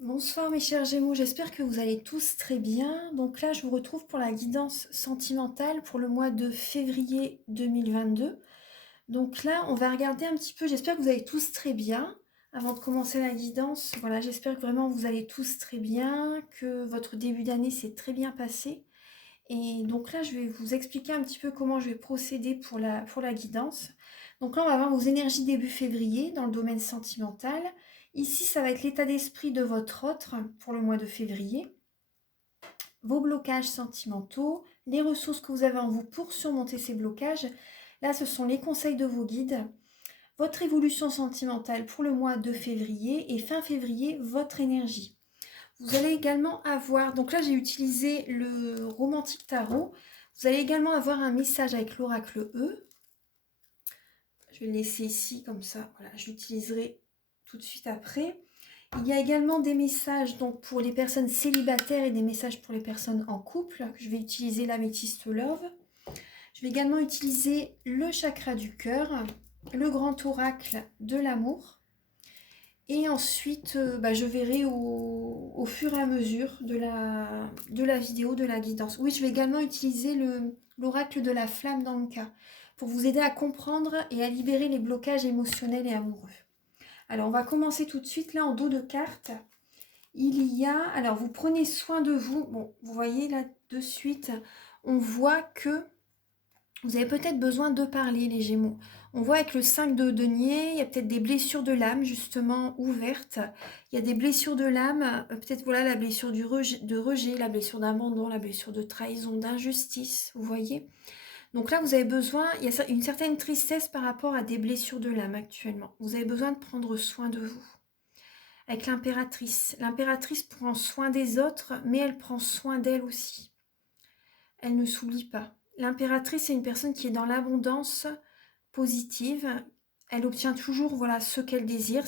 Bonsoir mes chers Gémeaux, j'espère que vous allez tous très bien. Donc là, je vous retrouve pour la guidance sentimentale pour le mois de février 2022. Donc là, on va regarder un petit peu, j'espère que vous allez tous très bien. Avant de commencer la guidance, voilà, j'espère que vraiment vous allez tous très bien, que votre début d'année s'est très bien passé. Et donc là, je vais vous expliquer un petit peu comment je vais procéder pour la guidance. Donc là, on va voir vos énergies début février dans le domaine sentimental. Ici, ça va être l'état d'esprit de votre autre pour le mois de février, vos blocages sentimentaux, les ressources que vous avez en vous pour surmonter ces blocages. Là, ce sont les conseils de vos guides, votre évolution sentimentale pour le mois de février et fin février, votre énergie. Vous allez également avoir, donc là j'ai utilisé le Romantique Tarot, vous allez également avoir un message avec l'oracle E. Je vais le laisser ici comme ça, voilà, je l'utiliserai tout de suite après. Il y a également des messages donc pour les personnes célibataires et des messages pour les personnes en couple. Je vais utiliser l'améthyste Love. Je vais également utiliser le chakra du cœur, le grand oracle de l'amour. Et ensuite, je verrai au fur et à mesure de la vidéo, de la guidance. Oui, je vais également utiliser l'oracle de la flamme dans le cas, pour vous aider à comprendre et à libérer les blocages émotionnels et amoureux. Alors, on va commencer tout de suite. Là, en dos de carte, il y a... Alors, vous prenez soin de vous. Bon, vous voyez là, de suite, on voit que vous avez peut-être besoin de parler, les Gémeaux. On voit avec le 5 de denier, il y a peut-être des blessures de l'âme, justement, ouvertes. Il y a des blessures de l'âme, peut-être, voilà, la blessure de rejet, la blessure d'abandon, la blessure de trahison, d'injustice, vous voyez. Donc là, vous avez besoin, il y a une certaine tristesse par rapport à des blessures de l'âme actuellement. Vous avez besoin de prendre soin de vous. Avec l'impératrice. L'impératrice prend soin des autres, mais elle prend soin d'elle aussi. Elle ne s'oublie pas. L'impératrice est une personne qui est dans l'abondance positive. Elle obtient toujours voilà, ce qu'elle désire.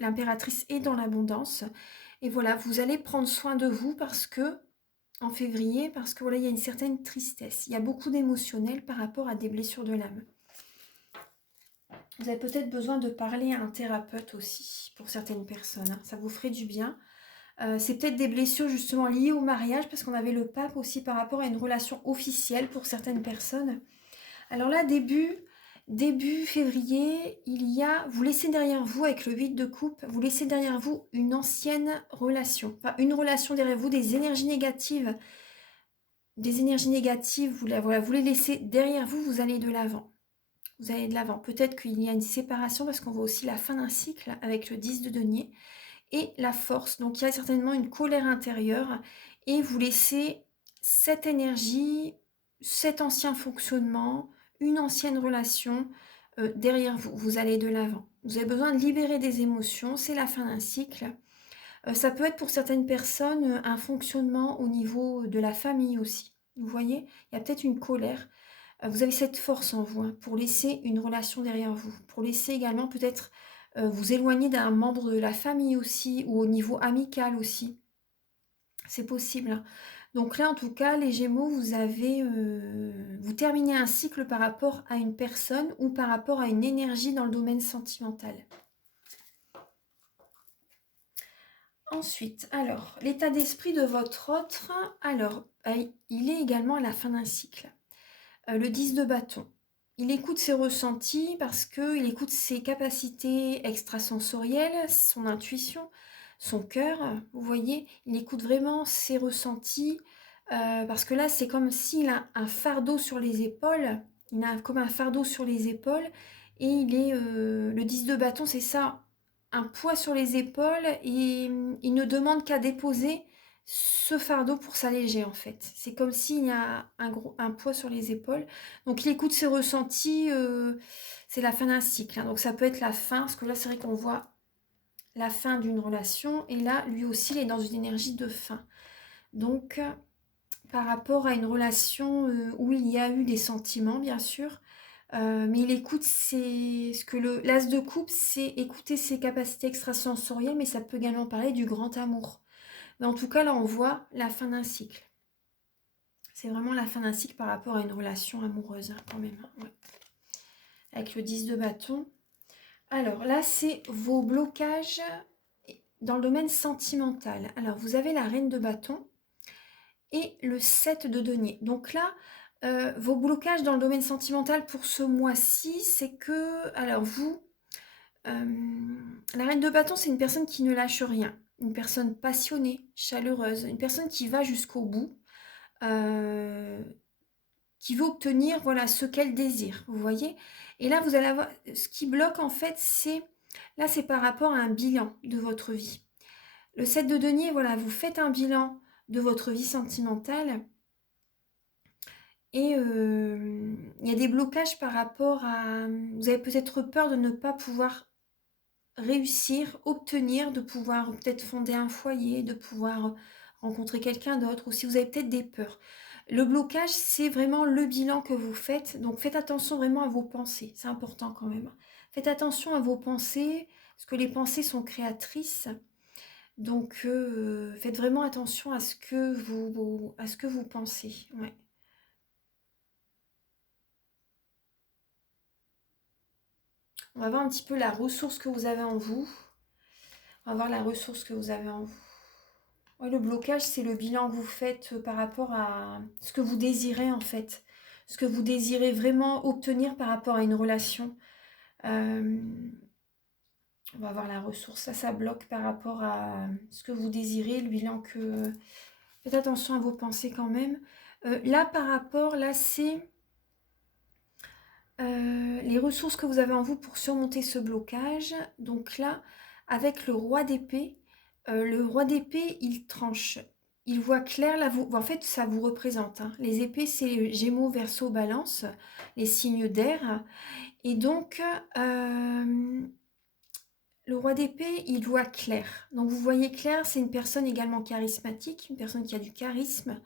L'impératrice est dans l'abondance. Et voilà, vous allez prendre soin de vous parce que, en février, parce que voilà, il y a une certaine tristesse. Il y a beaucoup d'émotionnel par rapport à des blessures de l'âme. Vous avez peut-être besoin de parler à un thérapeute aussi, pour certaines personnes. Hein. Ça vous ferait du bien. C'est peut-être des blessures justement liées au mariage, parce qu'on avait le pape aussi par rapport à une relation officielle pour certaines personnes. Alors là, début février, vous laissez derrière vous, avec le 8 de coupe, vous laissez derrière vous une ancienne relation. Enfin, une relation derrière vous, des énergies négatives. Des énergies négatives, vous les laissez derrière vous, vous allez de l'avant. Vous allez de l'avant. Peut-être qu'il y a une séparation, parce qu'on voit aussi la fin d'un cycle avec le 10 de denier. Et la force. Donc il y a certainement une colère intérieure et vous laissez cette énergie, cet ancien fonctionnement, une ancienne relation derrière vous. Vous allez de l'avant. Vous avez besoin de libérer des émotions, c'est la fin d'un cycle. Ça peut être pour certaines personnes un fonctionnement au niveau de la famille aussi. Vous voyez, il y a peut-être une colère. Vous avez cette force en vous hein, pour laisser une relation derrière vous, pour laisser également peut-être vous éloigner d'un membre de la famille aussi, ou au niveau amical aussi. C'est possible. Hein. Donc là, en tout cas, les Gémeaux, vous terminez un cycle par rapport à une personne ou par rapport à une énergie dans le domaine sentimental. Ensuite, alors, l'état d'esprit de votre autre, alors, il est également à la fin d'un cycle. Le 10 de bâton. Il écoute ses ressentis parce qu'il écoute ses capacités extrasensorielles, son intuition, son cœur. Vous voyez, il écoute vraiment ses ressentis parce que là, c'est comme s'il a un fardeau sur les épaules. Il a comme un fardeau sur les épaules et le 10 de bâton, c'est ça, un poids sur les épaules et il ne demande qu'à déposer ce fardeau pour s'alléger en fait. C'est comme s'il y a un poids sur les épaules. Donc il écoute ses ressentis, c'est la fin d'un cycle. Hein. Donc ça peut être la fin, parce que là c'est vrai qu'on voit la fin d'une relation, et là lui aussi il est dans une énergie de fin. Donc par rapport à une relation où il y a eu des sentiments bien sûr, mais il écoute l'as de coupe, c'est écouter ses capacités extrasensorielles, mais ça peut également parler du grand amour. Mais en tout cas, là, on voit la fin d'un cycle. C'est vraiment la fin d'un cycle par rapport à une relation amoureuse, hein, quand même. Ouais. Avec le 10 de bâton. Alors, là, c'est vos blocages dans le domaine sentimental. Alors, vous avez la reine de bâton et le 7 de denier. Donc là, vos blocages dans le domaine sentimental pour ce mois-ci, c'est que, alors vous, la reine de bâton, c'est une personne qui ne lâche rien, une personne passionnée, chaleureuse, une personne qui va jusqu'au bout, euh, qui veut obtenir voilà ce qu'elle désire, vous voyez. Et là, vous allez avoir ce qui bloque en fait, c'est par rapport à un bilan de votre vie. Le 7 de denier, voilà, vous faites un bilan de votre vie sentimentale et il y a des blocages par rapport à... Vous avez peut-être peur de ne pas pouvoir réussir, obtenir, de pouvoir peut-être fonder un foyer, de pouvoir rencontrer quelqu'un d'autre, ou si vous avez peut-être des peurs. Le blocage, c'est vraiment le bilan que vous faites. Donc faites attention vraiment à vos pensées, c'est important quand même. Faites attention à vos pensées, parce que les pensées sont créatrices. Donc faites vraiment attention à ce que vous pensez. Ouais. On va voir un petit peu la ressource que vous avez en vous. On va voir la ressource que vous avez en vous. Ouais, le blocage, c'est le bilan que vous faites par rapport à ce que vous désirez en fait. Ce que vous désirez vraiment obtenir par rapport à une relation. Euh, on va voir la ressource. Ça bloque par rapport à ce que vous désirez, le bilan que... Faites attention à vos pensées quand même. Là, par rapport, là, c'est les ressources que vous avez en vous pour surmonter ce blocage. Donc là, avec le roi d'épée, il tranche. Il voit clair, là, en fait, ça vous représente. Hein. Les épées, c'est Gémeaux, Verseau, Balance, les signes d'air. Et donc, le roi d'épée, il voit clair. Donc, vous voyez clair, c'est une personne également charismatique, une personne qui a du charisme,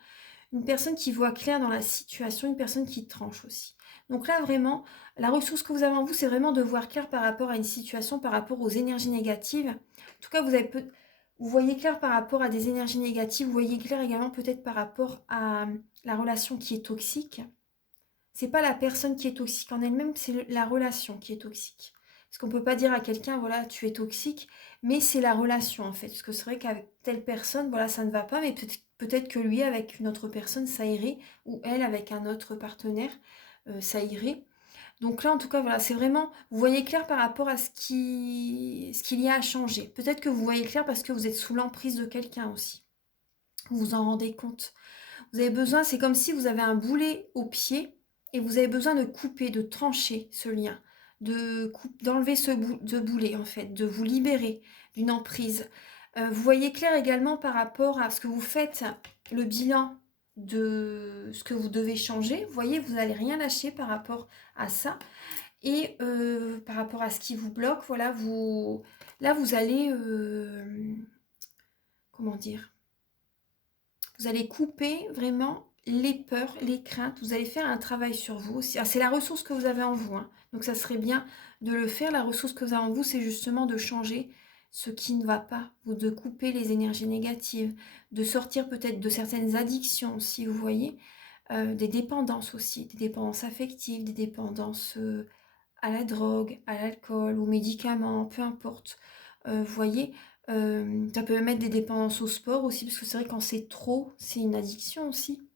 une personne qui voit clair dans la situation, une personne qui tranche aussi. Donc là, vraiment, la ressource que vous avez en vous, c'est vraiment de voir clair par rapport à une situation, par rapport aux énergies négatives. En tout cas, vous voyez clair par rapport à des énergies négatives, vous voyez clair également peut-être par rapport à la relation qui est toxique. C'est pas la personne qui est toxique en elle-même, c'est la relation qui est toxique. Parce qu'on peut pas dire à quelqu'un, voilà, tu es toxique, mais c'est la relation en fait. Parce que c'est vrai qu'avec telle personne, voilà, ça ne va pas, mais peut-être que lui, avec une autre personne, ça irait, ou elle, avec un autre partenaire, ça irait. Donc là, en tout cas, voilà, c'est vraiment, vous voyez clair par rapport à ce qu'il y a à changer. Peut-être que vous voyez clair parce que vous êtes sous l'emprise de quelqu'un aussi. Vous vous en rendez compte. Vous avez besoin, c'est comme si vous avez un boulet au pied et vous avez besoin de couper, de trancher ce lien, d'enlever ce boulet en fait, de vous libérer d'une emprise. Vous voyez clair également par rapport à ce que vous faites, le bilan de ce que vous devez changer. Vous voyez, vous n'allez rien lâcher par rapport à ça. Et par rapport à ce qui vous bloque, voilà, là, vous allez, comment dire, vous allez couper vraiment les peurs, les craintes. Vous allez faire un travail sur vous aussi. Ah, c'est la ressource que vous avez en vous. Hein. Donc ça serait bien de le faire. La ressource que vous avez en vous, c'est justement de changer ce qui ne va pas. Ou de couper les énergies négatives. De sortir peut-être de certaines addictions, si vous voyez. Des dépendances aussi. Des dépendances affectives, des dépendances à la drogue, à l'alcool, aux médicaments, peu importe. Vous voyez, ça peut mettre des dépendances au sport aussi, parce que c'est vrai quand c'est trop, c'est une addiction aussi.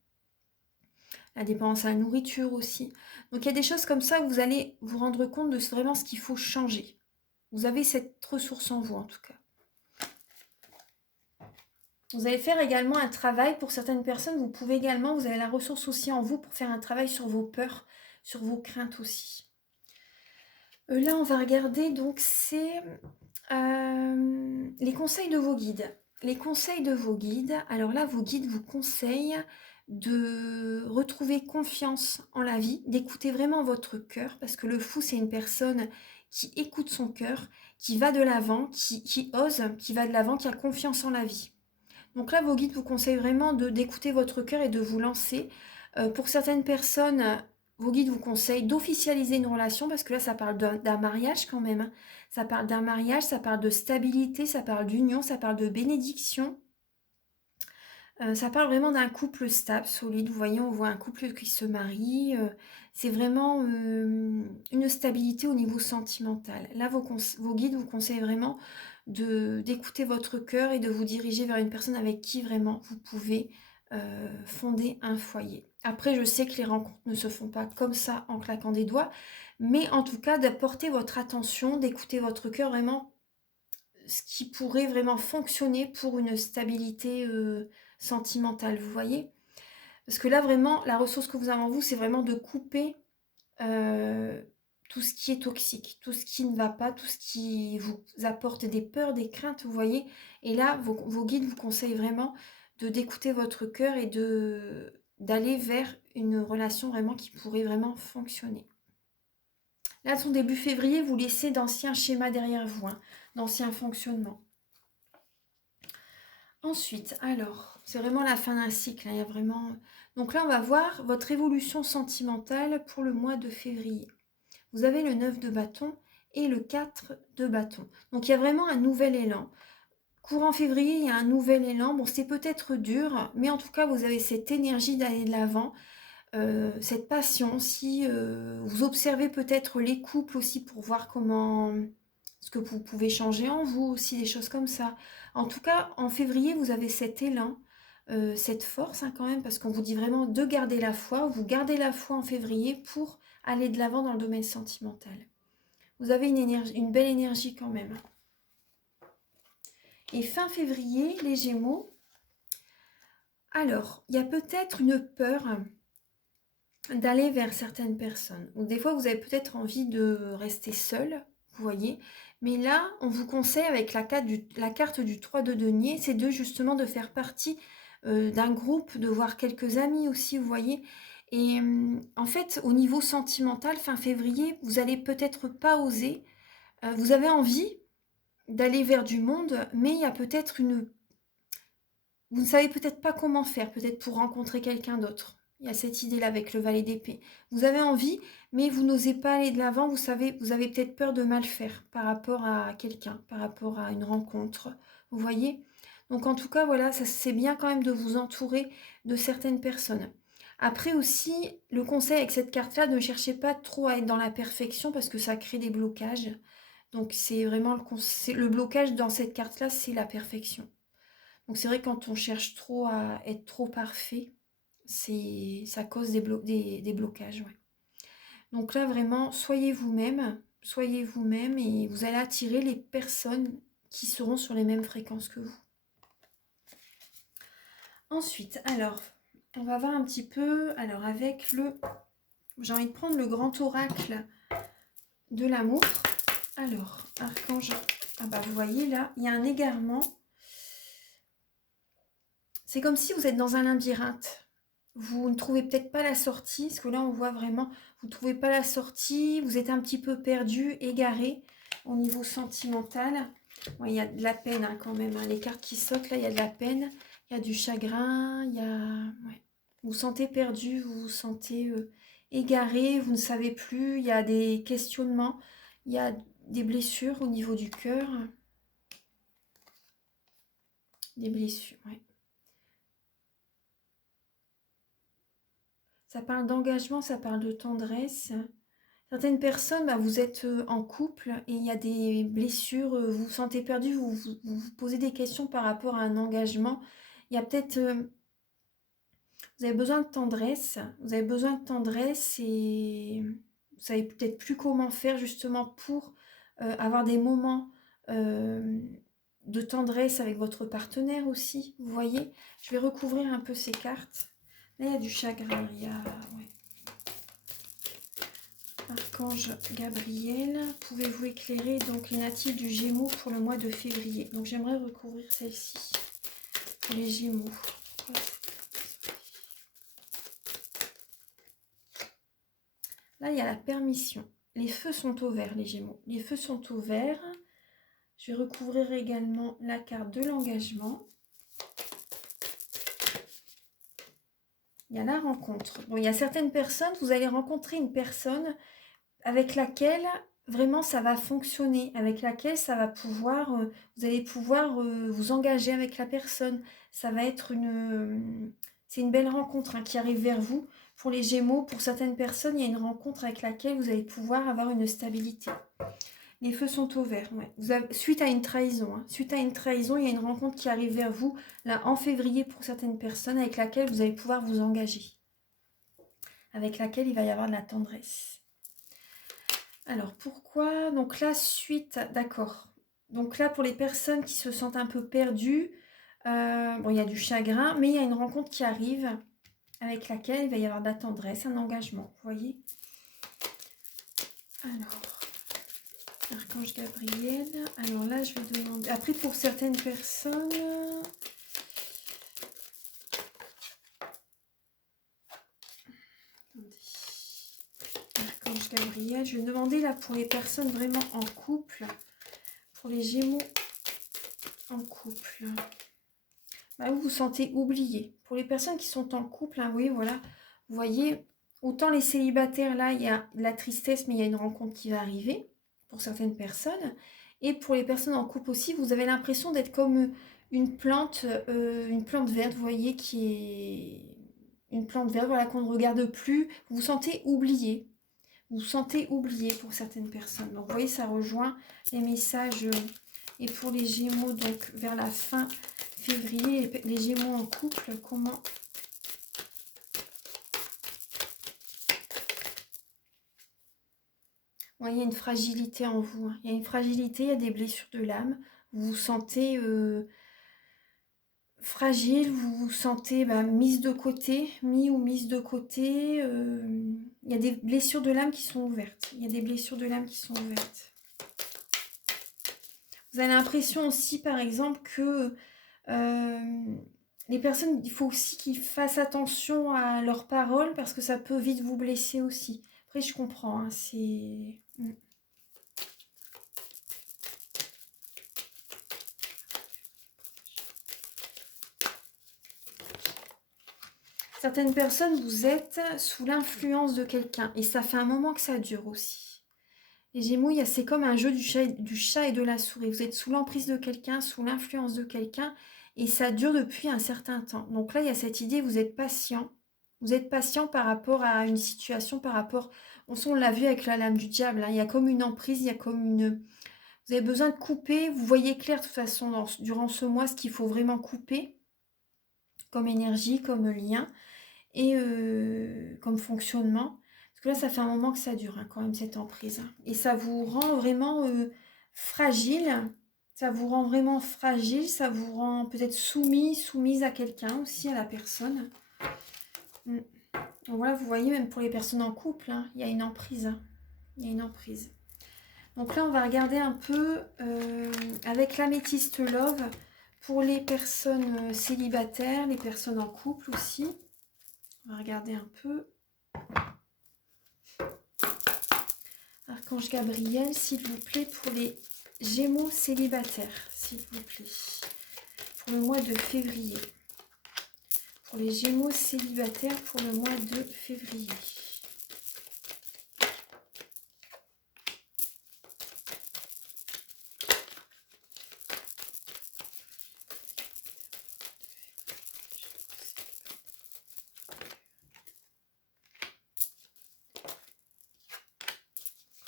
La dépendance à la nourriture aussi. Donc il y a des choses comme ça où vous allez vous rendre compte de vraiment ce qu'il faut changer. Vous avez cette ressource en vous en tout cas. Vous allez faire également un travail pour certaines personnes. Vous pouvez également, vous avez la ressource aussi en vous pour faire un travail sur vos peurs, sur vos craintes aussi. Là, on va regarder, donc c'est les conseils de vos guides. Les conseils de vos guides, alors là, vos guides vous conseillent de retrouver confiance en la vie, d'écouter vraiment votre cœur, parce que le fou, c'est une personne qui écoute son cœur, qui va de l'avant, qui ose, qui va de l'avant, qui a confiance en la vie. Donc là, vos guides vous conseillent vraiment d'écouter votre cœur et de vous lancer. Pour certaines personnes, vos guides vous conseillent d'officialiser une relation parce que là, ça parle d'un mariage quand même. Hein. Ça parle d'un mariage, ça parle de stabilité, ça parle d'union, ça parle de bénédiction. Ça parle vraiment d'un couple stable, solide. Vous voyez, on voit un couple qui se marie. C'est vraiment une stabilité au niveau sentimental. Là, vos guides vous conseillent vraiment d'écouter votre cœur et de vous diriger vers une personne avec qui vraiment vous pouvez fonder un foyer. Après, je sais que les rencontres ne se font pas comme ça en claquant des doigts, mais en tout cas d'apporter votre attention, d'écouter votre cœur vraiment, ce qui pourrait vraiment fonctionner pour une stabilité sentimentale, vous voyez? Parce que là, vraiment, la ressource que vous avez en vous, c'est vraiment de couper euh, tout ce qui est toxique, tout ce qui ne va pas, tout ce qui vous apporte des peurs, des craintes, vous voyez. Et là, vos guides vous conseillent vraiment d'écouter votre cœur et d'aller vers une relation vraiment qui pourrait vraiment fonctionner. Là, son début février, vous laissez d'anciens schémas derrière vous, hein, d'anciens fonctionnements. Ensuite, alors, c'est vraiment la fin d'un cycle, hein, il y a vraiment... Donc là, on va voir votre évolution sentimentale pour le mois de février. Vous avez le 9 de bâton et le 4 de bâton. Donc il y a vraiment un nouvel élan. Courant février, il y a un nouvel élan. Bon, c'est peut-être dur, mais en tout cas, vous avez cette énergie d'aller de l'avant, cette passion. Si vous observez peut-être les couples aussi pour voir comment... ce que vous pouvez changer en vous aussi, des choses comme ça. En tout cas, en février, vous avez cet élan, cette force hein, quand même, parce qu'on vous dit vraiment de garder la foi. Vous gardez la foi en février pour aller de l'avant dans le domaine sentimental. Vous avez une belle énergie quand même. Et fin février, les Gémeaux, alors, il y a peut-être une peur d'aller vers certaines personnes. Ou des fois, vous avez peut-être envie de rester seul, vous voyez. Mais là, on vous conseille avec la carte du 3 de denier, c'est justement de faire partie d'un groupe, de voir quelques amis aussi, vous voyez. Et en fait, au niveau sentimental, fin février, vous allez peut-être pas oser. Vous avez envie d'aller vers du monde, mais il y a peut-être vous ne savez peut-être pas comment faire, peut-être pour rencontrer quelqu'un d'autre. Il y a cette idée-là avec le valet d'épée. Vous avez envie, mais vous n'osez pas aller de l'avant. Vous savez, vous avez peut-être peur de mal faire par rapport à quelqu'un, par rapport à une rencontre. Vous voyez? Donc en tout cas, voilà, c'est bien quand même de vous entourer de certaines personnes. Après aussi, le conseil avec cette carte-là, ne cherchez pas trop à être dans la perfection parce que ça crée des blocages. Donc c'est vraiment le blocage dans cette carte-là, c'est la perfection. Donc c'est vrai que quand on cherche trop à être trop parfait, ça cause des blocages. Ouais. Donc là vraiment, soyez vous-même et vous allez attirer les personnes qui seront sur les mêmes fréquences que vous. Ensuite, alors, on va voir un petit peu, alors avec j'ai envie de prendre le grand oracle de l'amour. Alors, archange, ah bah vous voyez là, il y a un égarement. C'est comme si vous êtes dans un labyrinthe. Vous ne trouvez peut-être pas la sortie, parce que là on voit vraiment, vous ne trouvez pas la sortie, vous êtes un petit peu perdu, égaré au niveau sentimental. Bon, il y a de la peine hein, quand même, hein. Les cartes qui sortent là, il y a de la peine, il y a du chagrin, il y a... Ouais. Vous vous sentez perdu, vous vous sentez égaré, vous ne savez plus, il y a des questionnements, il y a des blessures au niveau du cœur. Des blessures, ouais. Ça parle d'engagement, ça parle de tendresse. Certaines personnes, bah, vous êtes en couple et il y a des blessures, vous vous sentez perdu, vous posez des questions par rapport à un engagement. Il y a peut-être, vous avez besoin de tendresse, et vous savez peut-être plus comment faire justement pour avoir des moments de tendresse avec votre partenaire aussi, vous voyez. Je vais recouvrir un peu ces cartes. Là, il y a du chagrin, il y a... Ouais. Archange Gabriel, pouvez-vous éclairer donc les natifs du Gémeaux pour le mois de février? Donc j'aimerais recouvrir celle-ci pour les Gémeaux. Là, il y a la permission. Les feux sont au vert, les Gémeaux. Les feux sont au vert. Je vais recouvrir également la carte de l'engagement. Il y a la rencontre. Bon, il y a certaines personnes, vous allez rencontrer une personne avec laquelle vraiment ça va fonctionner, avec laquelle ça va pouvoir, vous allez pouvoir vous engager avec la personne. Ça va être c'est une belle rencontre hein, qui arrive vers vous. Pour les Gémeaux, pour certaines personnes, il y a une rencontre avec laquelle vous allez pouvoir avoir une stabilité. Les feux sont au vert, ouais. Suite à une trahison, hein. Suite à une trahison, il y a une rencontre qui arrive vers vous, là, en février pour certaines personnes, avec laquelle vous allez pouvoir vous engager. Avec laquelle il va y avoir de la tendresse. Alors, pourquoi? Donc là, suite, d'accord. Donc là, pour les personnes qui se sentent un peu perdues, bon, il y a du chagrin, mais il y a une rencontre qui arrive avec laquelle il va y avoir de la tendresse, un engagement, vous voyez? Alors, Archange Gabriel. Alors là, je vais demander... Après, pour certaines personnes... Attendez. Archange Gabriel. Je vais demander là pour les personnes vraiment en couple. Pour les Gémeaux en couple. Bah, vous vous sentez oublié. Pour les personnes qui sont en couple, hein, oui, voilà. Vous voyez, autant les célibataires, là, il y a de la tristesse, mais il y a une rencontre qui va arriver pour certaines personnes. Et pour les personnes en couple aussi, vous avez l'impression d'être comme une plante verte, vous voyez, qui est une plante verte, voilà, qu'on ne regarde plus. Vous vous sentez oublié. Vous vous sentez oublié pour certaines personnes. Donc, vous voyez, ça rejoint les messages. Et pour les Gémeaux, donc, vers la fin février, les Gémeaux en couple, comment... Ouais, il y a une fragilité en vous. Hein. Il y a une fragilité, il y a des blessures de l'âme. Vous vous sentez fragile, vous vous sentez mise de côté, mis ou mise de côté. Il y a des blessures de l'âme qui sont ouvertes. Il y a des blessures de l'âme qui sont ouvertes. Vous avez l'impression aussi, par exemple, que les personnes, il faut aussi qu'ils fassent attention à leurs paroles parce que ça peut vite vous blesser aussi. Après, je comprends, hein, c'est... Certaines personnes, vous êtes sous l'influence de quelqu'un et ça fait un moment que ça dure aussi. Les Gémeaux, c'est comme un jeu du chat et de la souris. Vous êtes sous l'emprise de quelqu'un, sous l'influence de quelqu'un et ça dure depuis un certain temps. Donc là, il y a cette idée, vous êtes patient. Vous êtes patient par rapport à une situation, par rapport... On l'a vu avec la lame du diable, hein. Il y a comme une emprise, il y a comme une... Vous avez besoin de couper, vous voyez clair de toute façon durant ce mois ce qu'il faut vraiment couper comme énergie, comme lien et comme fonctionnement. Parce que là, ça fait un moment que ça dure hein, quand même cette emprise. Hein. Et ça vous rend vraiment fragile. Ça vous rend vraiment fragile. Ça vous rend peut-être soumise à quelqu'un aussi, à la personne. Donc voilà, vous voyez, même pour les personnes en couple, hein, il y a une emprise. Hein. Il y a une emprise. Donc là, on va regarder un peu avec l'améthyste love pour les personnes célibataires, les personnes en couple aussi. On va regarder un peu. Archange Gabriel, s'il vous plaît, pour les Gémeaux célibataires, s'il vous plaît. Pour le mois de février. Pour les Gémeaux célibataires pour le mois de février.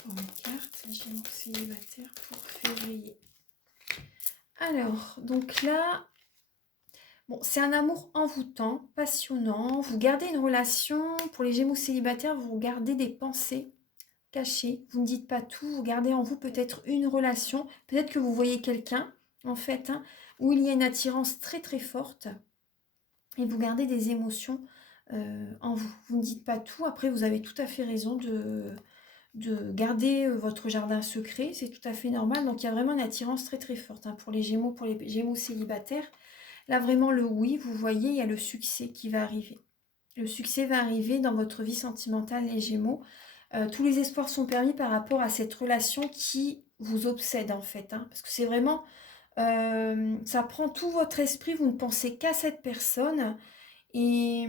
Encore une carte, les Gémeaux célibataires pour février. Alors, donc là, bon, c'est un amour envoûtant, passionnant. Vous gardez une relation, pour les Gémeaux célibataires, vous gardez des pensées cachées. Vous ne dites pas tout, vous gardez en vous peut-être une relation. Peut-être que vous voyez quelqu'un, en fait, hein, où il y a une attirance très très forte. Et vous gardez des émotions en vous. Vous ne dites pas tout. Après, vous avez tout à fait raison de garder votre jardin secret. C'est tout à fait normal. Donc, il y a vraiment une attirance très très forte hein, pour les Gémeaux célibataires. Là, vraiment, le oui, vous voyez, il y a le succès qui va arriver. Le succès va arriver dans votre vie sentimentale, les Gémeaux. Tous les espoirs sont permis par rapport à cette relation qui vous obsède, en fait. Hein, parce que c'est vraiment... ça prend tout votre esprit, vous ne pensez qu'à cette personne. Et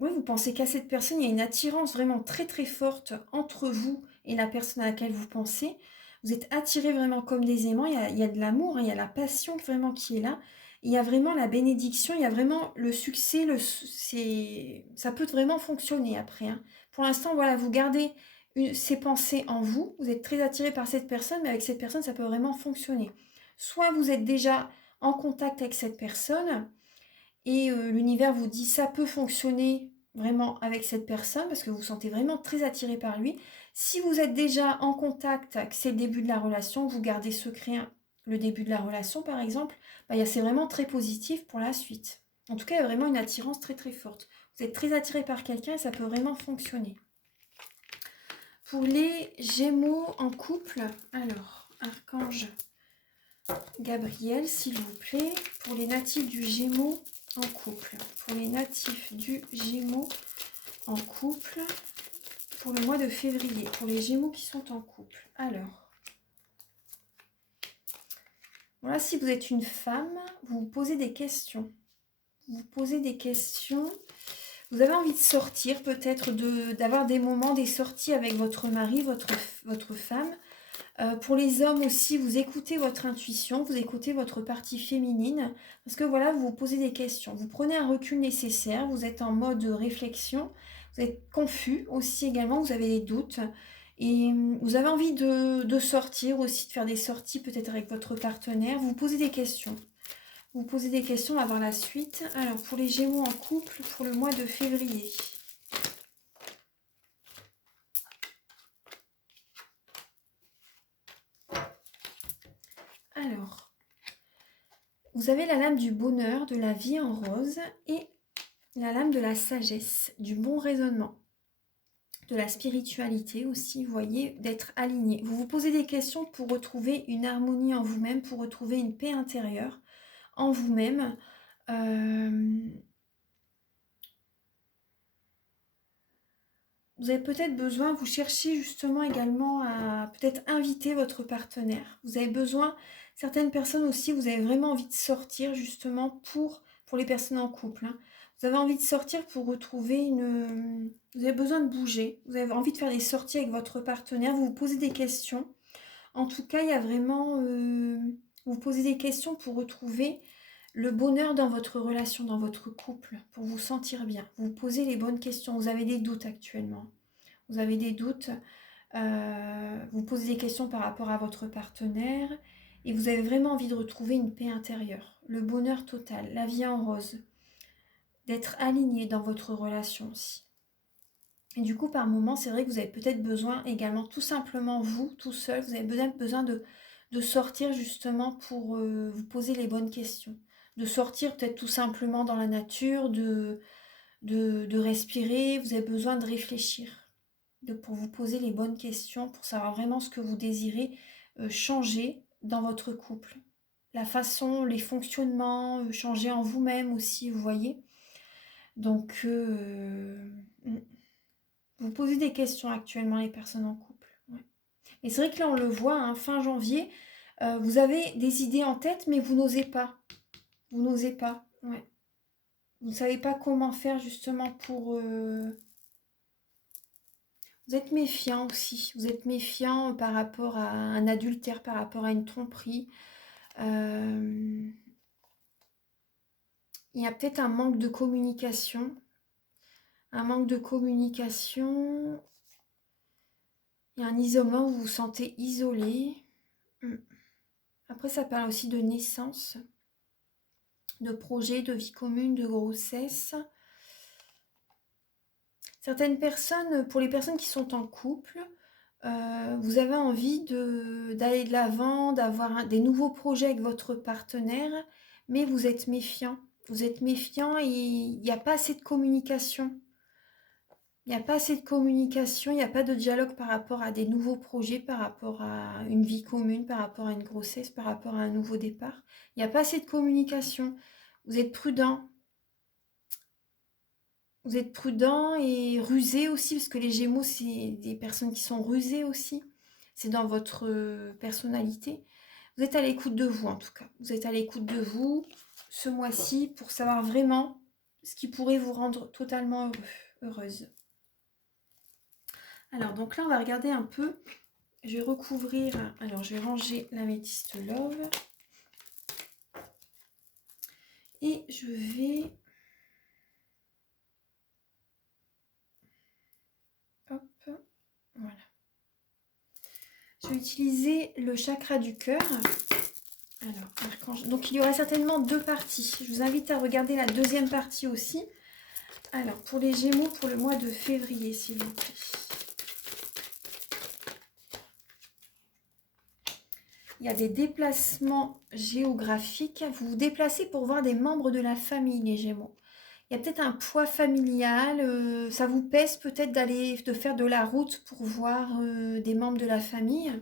oui, vous pensez qu'à cette personne, il y a une attirance vraiment très très forte entre vous et la personne à laquelle vous pensez. Vous êtes attirés vraiment comme des aimants, il y a de l'amour, hein, il y a la passion vraiment qui est là. Il y a vraiment la bénédiction, il y a vraiment le succès, ça peut vraiment fonctionner après. Hein. Pour l'instant, voilà, vous gardez ses pensées en vous. Vous êtes très attiré par cette personne, mais avec cette personne, ça peut vraiment fonctionner. Soit vous êtes déjà en contact avec cette personne et l'univers vous dit ça peut fonctionner vraiment avec cette personne parce que vous vous sentez vraiment très attiré par lui. Si vous êtes déjà en contact, que c'est le début de la relation, vous gardez secret le début de la relation par exemple, bah, c'est vraiment très positif pour la suite. En tout cas, il y a vraiment une attirance très très forte. Vous êtes très attiré par quelqu'un et ça peut vraiment fonctionner. Pour les Gémeaux en couple, alors, Archange Gabriel, s'il vous plaît, pour les natifs du Gémeaux en couple. Pour les natifs du Gémeaux en couple, pour le mois de février, pour les Gémeaux qui sont en couple. Alors, voilà, si vous êtes une femme, vous vous posez des questions. Vous posez des questions. Vous avez envie de sortir, peut-être d'avoir des moments, des sorties avec votre mari, votre femme. Pour les hommes aussi, vous écoutez votre intuition, vous écoutez votre partie féminine, parce que voilà, vous vous posez des questions. Vous prenez un recul nécessaire, vous êtes en mode réflexion, vous êtes confus aussi également, vous avez des doutes, et vous avez envie de sortir aussi, de faire des sorties peut-être avec votre partenaire, vous vous posez des questions. Vous posez des questions, on va voir la suite. Alors, pour les Gémeaux en couple, pour le mois de février. Alors, vous avez la lame du bonheur, de la vie en rose et la lame de la sagesse, du bon raisonnement, de la spiritualité aussi, vous voyez, d'être aligné. Vous vous posez des questions pour retrouver une harmonie en vous-même, pour retrouver une paix intérieure en vous-même. Vous avez peut-être besoin, vous cherchez justement également à peut-être inviter votre partenaire. Vous avez besoin, certaines personnes aussi, vous avez vraiment envie de sortir justement pour les personnes en couple. Hein. Vous avez envie de sortir pour retrouver une... Vous avez besoin de bouger, vous avez envie de faire des sorties avec votre partenaire, vous vous posez des questions. En tout cas, il y a vraiment... vous posez des questions pour retrouver le bonheur dans votre relation, dans votre couple, pour vous sentir bien. Vous posez les bonnes questions, vous avez des doutes actuellement. Vous avez des doutes, vous posez des questions par rapport à votre partenaire et vous avez vraiment envie de retrouver une paix intérieure, le bonheur total, la vie en rose, d'être aligné dans votre relation aussi. Et du coup, par moment, c'est vrai que vous avez peut-être besoin également, tout simplement vous, tout seul, vous avez besoin de sortir justement pour vous poser les bonnes questions. De sortir peut-être tout simplement dans la nature, de respirer, vous avez besoin de réfléchir, pour vous poser les bonnes questions, pour savoir vraiment ce que vous désirez changer dans votre couple. La façon, les fonctionnements, changer en vous-même aussi, vous voyez. Donc, vous posez des questions actuellement, les personnes en couple. Ouais. Et c'est vrai que là, on le voit, hein, fin janvier, vous avez des idées en tête, mais vous n'osez pas. Vous n'osez pas, ouais. Vous ne savez pas comment faire justement pour... Vous êtes méfiant aussi. Vous êtes méfiant par rapport à un adultère, par rapport à une tromperie. Il y a peut-être un manque de communication. Un manque de communication. Il y a un isolement où vous vous sentez isolé. Après, ça parle aussi de naissance, de projet, de vie commune, de grossesse. Certaines personnes, pour les personnes qui sont en couple, vous avez envie d'aller de l'avant, d'avoir des nouveaux projets avec votre partenaire, mais vous êtes méfiant. Vous êtes méfiant et il n'y a pas assez de communication. Il n'y a pas assez de communication, il n'y a pas de dialogue par rapport à des nouveaux projets, par rapport à une vie commune, par rapport à une grossesse, par rapport à un nouveau départ. Il n'y a pas assez de communication. Vous êtes prudent. Vous êtes prudent et rusé aussi, parce que les Gémeaux, c'est des personnes qui sont rusées aussi. C'est dans votre personnalité. Vous êtes à l'écoute de vous, en tout cas. Vous êtes à l'écoute de vous ce mois-ci pour savoir vraiment ce qui pourrait vous rendre totalement heureuse. Alors, donc là, on va regarder un peu. Je vais recouvrir... Alors, je vais ranger l'améthyste love. Et je vais... Hop, voilà. Je vais utiliser le chakra du cœur. Alors, archange. Donc, il y aura certainement deux parties. Je vous invite à regarder la deuxième partie aussi. Alors, pour les Gémeaux, pour le mois de février, s'il vous plaît. Il y a des déplacements géographiques. Vous vous déplacez pour voir des membres de la famille, les Gémeaux. Il y a peut-être un poids familial. Ça vous pèse peut-être de faire de la route pour voir des membres de la famille.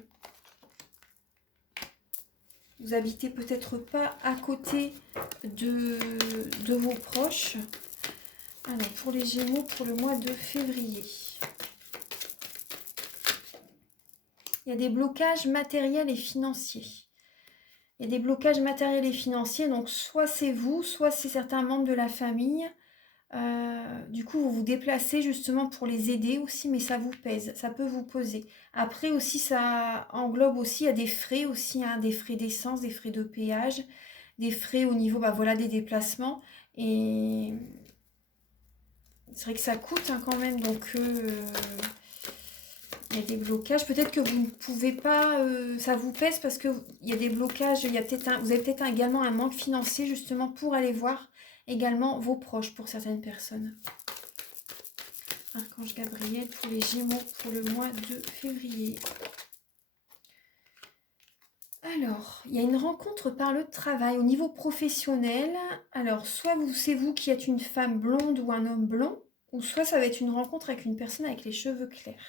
Vous habitez peut-être pas à côté de vos proches. Alors, pour les Gémeaux, pour le mois de février. Il y a des blocages matériels et financiers. Il y a des blocages matériels et financiers, donc soit c'est vous, soit c'est certains membres de la famille. Du coup, vous vous déplacez justement pour les aider aussi, mais ça vous pèse, ça peut vous peser. Après aussi, ça englobe aussi, il y a des frais aussi, hein, des frais d'essence, des frais de péage, des frais au niveau voilà, des déplacements. Et c'est vrai que ça coûte hein, quand même, donc il y a des blocages. Peut-être que vous ne pouvez pas, ça vous pèse parce qu'il y a des blocages, il y a vous avez peut-être également un manque financier justement pour aller voir également vos proches pour certaines personnes. Archange Gabriel pour les Gémeaux pour le mois de février. Alors, il y a une rencontre par le travail au niveau professionnel. Alors, soit c'est vous qui êtes une femme blonde ou un homme blond, ou soit ça va être une rencontre avec une personne avec les cheveux clairs.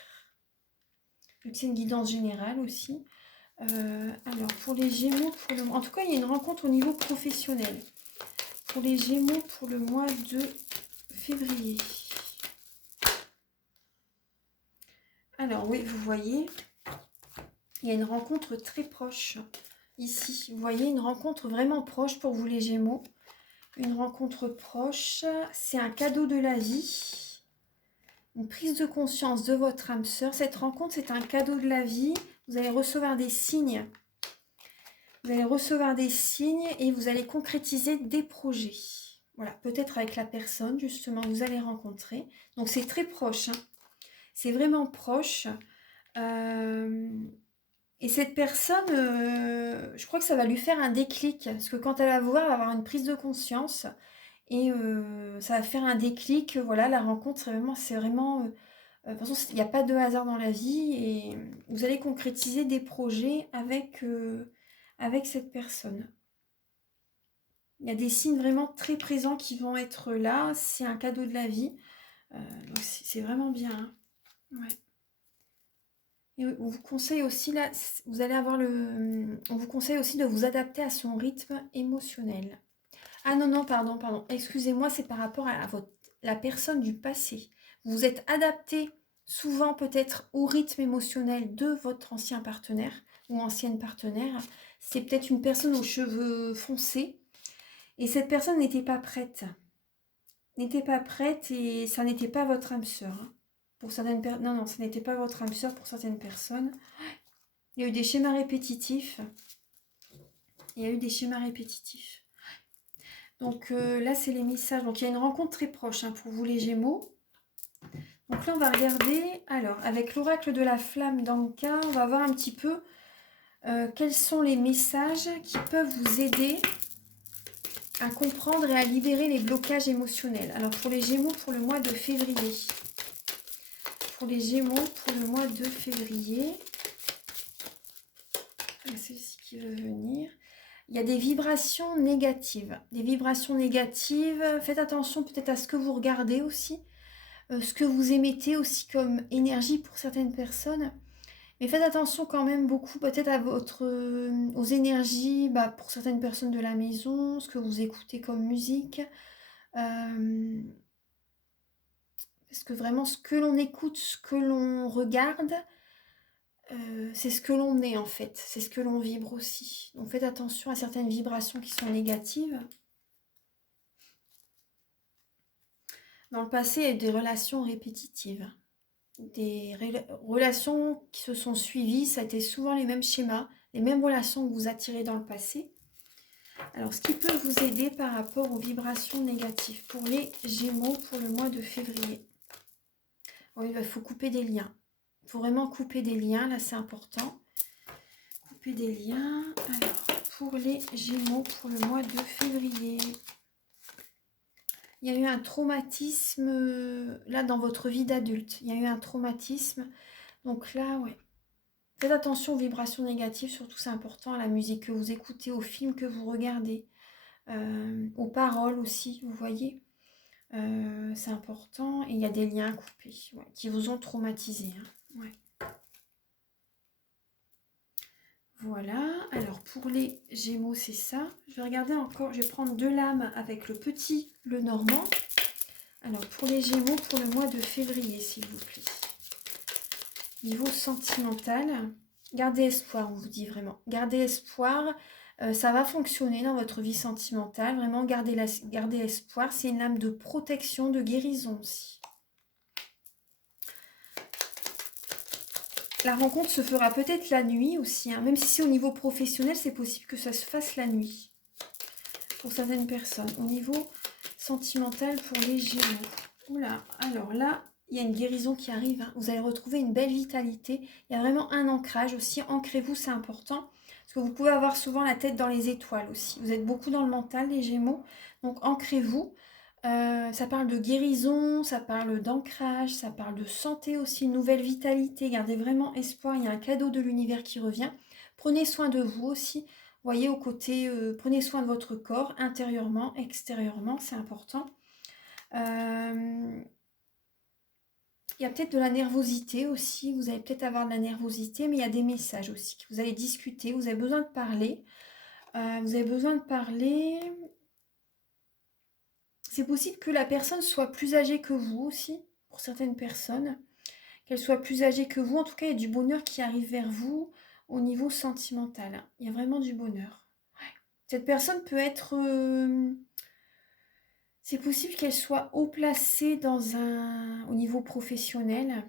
Vu que c'est une guidance générale aussi. Alors, pour les Gémeaux, en tout cas, il y a une rencontre au niveau professionnel. Pour les Gémeaux, pour le mois de février. Alors, oui, vous voyez, il y a une rencontre très proche ici. Vous voyez, une rencontre vraiment proche pour vous les Gémeaux. Une rencontre proche, c'est un cadeau de la vie. Une prise de conscience de votre âme sœur. Cette rencontre, c'est un cadeau de la vie. Vous allez recevoir des signes. Vous allez recevoir des signes et vous allez concrétiser des projets. Voilà, peut-être avec la personne, justement, que vous allez rencontrer. Donc, c'est très proche. Hein. C'est vraiment proche. Et cette personne, je crois que ça va lui faire un déclic. Parce que quand elle va vous voir, elle va avoir une prise de conscience. Et ça va faire un déclic. Voilà, la rencontre, c'est vraiment de toute façon, il n'y a pas de hasard dans la vie. Et vous allez concrétiser des projets avec cette personne. Il y a des signes vraiment très présents qui vont être là. C'est un cadeau de la vie. Donc c'est vraiment bien. Hein. Ouais. Et on vous conseille aussi, là, vous allez avoir on vous conseille aussi de vous adapter à son rythme émotionnel. Ah non, pardon. Excusez-moi, c'est par rapport à la personne du passé. Vous vous êtes adapté souvent peut-être au rythme émotionnel de votre ancien partenaire ou ancienne partenaire. C'est peut-être une personne aux cheveux foncés et cette personne n'était pas prête. N'était pas prête et ça n'était pas votre âme sœur. Hein. Pour certaines personnes, non, ce n'était pas votre âme sœur pour certaines personnes. Il y a eu des schémas répétitifs. Donc là, c'est les messages. Donc il y a une rencontre très proche hein, pour vous les Gémeaux. Donc là, on va regarder. Alors, avec l'oracle de la flamme d'Anka, on va voir un petit peu quels sont les messages qui peuvent vous aider à comprendre et à libérer les blocages émotionnels. Alors, pour les Gémeaux, pour le mois de février. Pour les Gémeaux, pour le mois de février. Celle-ci qui veut venir. Il y a des vibrations négatives. Des vibrations négatives. Faites attention peut-être à ce que vous regardez aussi. Ce que vous émettez aussi comme énergie pour certaines personnes. Mais faites attention quand même beaucoup peut-être à aux énergies pour certaines personnes de la maison, ce que vous écoutez comme musique. Parce que vraiment ce que l'on écoute, ce que l'on regarde, c'est ce que l'on est en fait. C'est ce que l'on vibre aussi. Donc faites attention à certaines vibrations qui sont négatives. Dans le passé, il y a eu des relations répétitives. Des relations qui se sont suivies, ça a été souvent les mêmes schémas, les mêmes relations que vous attirez dans le passé. Alors, ce qui peut vous aider par rapport aux vibrations négatives pour les Gémeaux pour le mois de février. Oui, il faut couper des liens. Il faut vraiment couper des liens, là c'est important. couper des liens. Alors, pour les Gémeaux, pour le mois de février, il y a eu un traumatisme, là, dans votre vie d'adulte. Il y a eu un traumatisme. Donc là, ouais. Faites attention aux vibrations négatives, surtout c'est important, à la musique que vous écoutez, aux films que vous regardez, aux paroles aussi, vous voyez. C'est important. Et il y a des liens coupés, ouais, qui vous ont traumatisé. Hein. Ouais. Voilà, alors pour les Gémeaux, c'est ça. Je vais regarder encore, je vais prendre 2 lames avec le petit, le normand. Alors pour les Gémeaux, pour le mois de février, s'il vous plaît. Niveau sentimental, gardez espoir, on vous dit vraiment. Gardez espoir, ça va fonctionner dans votre vie sentimentale. Vraiment, gardez espoir. C'est une lame de protection, de guérison aussi. La rencontre se fera peut-être la nuit aussi, hein. Même si c'est au niveau professionnel, c'est possible que ça se fasse la nuit. Pour certaines personnes. Au niveau sentimental pour les Gémeaux. Oula, alors là, il y a une guérison qui arrive. Hein. Vous allez retrouver une belle vitalité. Il y a vraiment un ancrage aussi. Ancrez-vous, c'est important. Parce que vous pouvez avoir souvent la tête dans les étoiles aussi. Vous êtes beaucoup dans le mental, les Gémeaux. Donc ancrez-vous. Ça parle de guérison, ça parle d'ancrage, ça parle de santé aussi, une nouvelle vitalité. Gardez vraiment espoir, il y a un cadeau de l'univers qui revient. Prenez soin de vous aussi. Voyez au côté, prenez soin de votre corps, intérieurement, extérieurement, c'est important. Il y a peut-être de la nervosité aussi, vous allez peut-être avoir de la nervosité, mais il y a des messages aussi. Vous allez discuter, vous avez besoin de parler. Vous avez besoin de parler. C'est possible que la personne soit plus âgée que vous aussi, pour certaines personnes. Qu'elle soit plus âgée que vous. En tout cas, il y a du bonheur qui arrive vers vous au niveau sentimental. Il y a vraiment du bonheur. Ouais. Cette personne peut être... c'est possible qu'elle soit haut placée au niveau professionnel.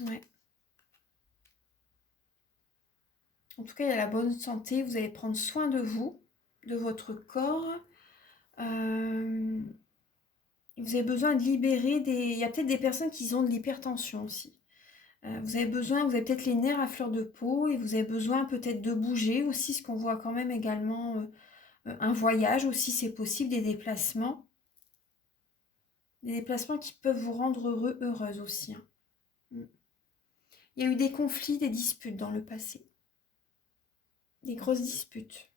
Ouais. En tout cas, il y a la bonne santé. Vous allez prendre soin de vous, de votre corps. Vous avez besoin de libérer des... Il y a peut-être des personnes qui ont de l'hypertension aussi. Vous avez peut-être les nerfs à fleur de peau et vous avez besoin peut-être de bouger aussi, ce qu'on voit quand même également un voyage aussi, c'est possible, des déplacements. Des déplacements qui peuvent vous rendre heureux, heureuse aussi. Hein. Il y a eu des conflits, des disputes dans le passé. Des grosses disputes.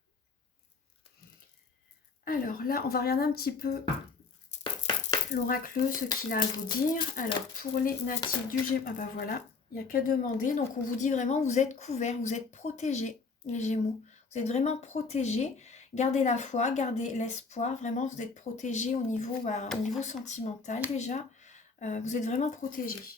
Alors là, on va regarder un petit peu l'oracle, ce qu'il a à vous dire. Alors, pour les natifs du Gémeaux, ah bah voilà, il n'y a qu'à demander. Donc, on vous dit vraiment, vous êtes couverts, vous êtes protégés, les Gémeaux. Vous êtes vraiment protégés. Gardez la foi, gardez l'espoir. Vraiment, vous êtes protégés au niveau sentimental déjà. Vous êtes vraiment protégés.